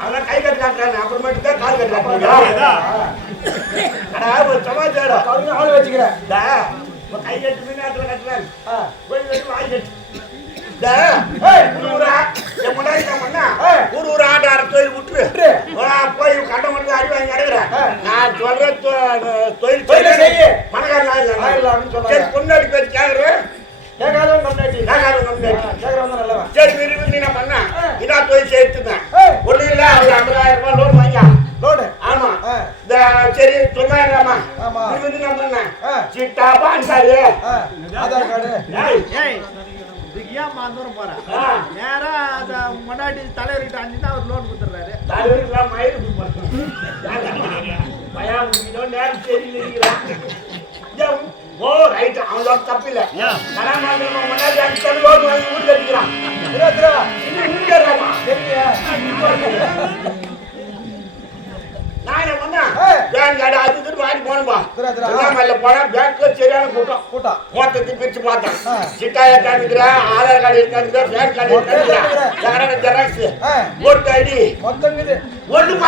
அதெல்லாம் கை கட்டு காட்டுறாங்க அப்புறமேட்டு தான் கால் கட்டு சொல்ற தொழில் தொழிலை செய்யு. பணக்காரன் ஆயிடலாம். ஆயிடலாம் அப்படின்னு சொன்னாங்க. சரி, பொண்டாட்டி பேச்சு கேக்குறேன். கேட்காதவன் கம்னாட்டி கேட்காதவன் கம்னாட்டி. கேட்கறவன் தான் நல்லவன் சரி, விரும்பி நீ. இதான் தொழில் சேர்த்துதான். ஏய். ஒண்ணும் இல்ல, ஒரு ஐம்பதாயிரம் ரூபாய் loan வாங்கியா. லோடு ஆமா. இந்த சரி தொண்ணாயிரமா ஆமா. நீ வந்து என்ன பண்ண ஆ. சிட்டா பான்சாரு ஆ, ஆதார் கார்டு ஏய், ஏய் இதுக்கு ஏன் மா தூரம் போற ஆ. நேரா அந்த முன்னாடி தலைவர்கிட்ட அஞ்சுதான் அவர் லோன் கொடுத்துட்றாரு தலைவருக்குலாம் மயிருக்கு போட்டு. பயம் முடிக்கிட்டோ, நேரம் சரியில்லை இருக்கிறான். ஏன், ஓ ரைட் அவனோட தப்பு இல்ல கல்யாணம் ஆகுறவங்க முன்னாடி அடிச்சு loan வாங்கி வீட்டுல இருக்கிறான் திரா பேங்க் கார்டு அது இதுன்னு வாங்கி திரா. திருவண்ணாமலையில போனா பேங்க்ல சரியான கூட்டம். கூட்டம். மொத்தத்தையும் பிரிச்சு பார்த்தேன். ஆ. சிட்டா இருக்கானுங்கிற ஆதார் கார்டு இருக்கானுங்கிற பேங்க் கார்டு இருக்குதுடா. ஜெராக்ஸ். ஓட்டு ஐடி. ஒண்ணு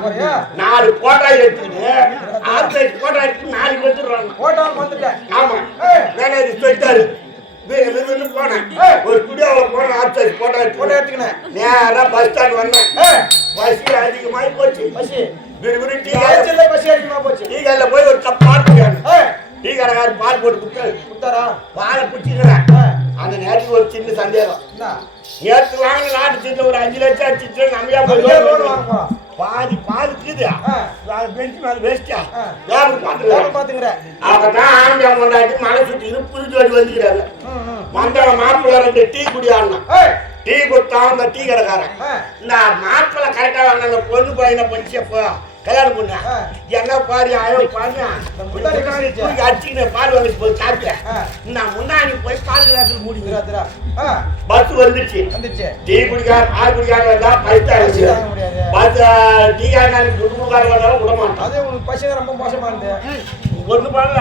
குறையா? நாலு போட்டோ எடுத்துக்கிட்டு ஆறு போட்டோ எடுத்து நாளைக்கு வச்சுடுறாங்க ஓட்டாம வந்துட்டேன். ஆமா. சொல்லிட்டாரு. வீடு போனேன். ஒரு ஸ்டுடியோவில் போனேன் ஆறு போட்டோ போட்டோ எடுத்து எடுத்துக்கினேன். நேரா பஸ் ஸ்டாண்ட் வந்தேன். பஸ் அதிகமாகி போச்சு. பசி. அதிகமா போச்சு? டீ கடையில் போய் ஒரு கப் பால் குடிக்கணும். ஏய். டீ கடைக்காரர் பால் போட்டு கொடுத்தாரு? குத்தாரா பாலை குடிச்சுக்கிறேன். ஏய். அந்த நேரத்துக்கு ஒரு சின்ன சந்தேகம். நேற்று வாங்க நாட்டு சீட்டில் ஒரு அஞ்சு லட்சம் அடிச்சு நம்பியா போய் பாதி பாதி இருக்குது. பெஞ்சு மேல வேஸ்டா லாபம் பார்த்துருக்காங்க பாத்துக்கிறேன் அப்பதான் ஆம்பியா கொண்டாடி மலை சுத்தி வந்துக்கிறாங்க. ம் ம். வந்தவன் மாப்பிள்ளை ரெண்டு டீ குடியாடினான் ஏய். டீ கொடுத்தான் அந்த டீ கடைக்காரன். இந்த மாப்பிள்ளை கரெக்டா வாங்க அந்த பொண்ணு பையனை படிச்சப்போ கல்யாணம் பண்ண. என்ன பாரு அயோ பாரு முன்னாடி காணிச்சா? அடிச்சுக்கின பால் வாங்கி போய் சாப்பிட்டேன். நான் முன்னாடி போய் பால் கிளாஸில் மூடிக்கிறேன் பஸ் வந்துச்சு வந்துச்சு டீ குடிக்கார பால் குடிக்கார வந்தா பைத்தா பசி தாங்க முடியாது. பஸ் டீ காரனாலும் குடும்பக்கார வந்தாலும் விட மாட்டான் அது உனக்கு பசி ரொம்ப மோசமானது ஒண்ணு பண்ணல.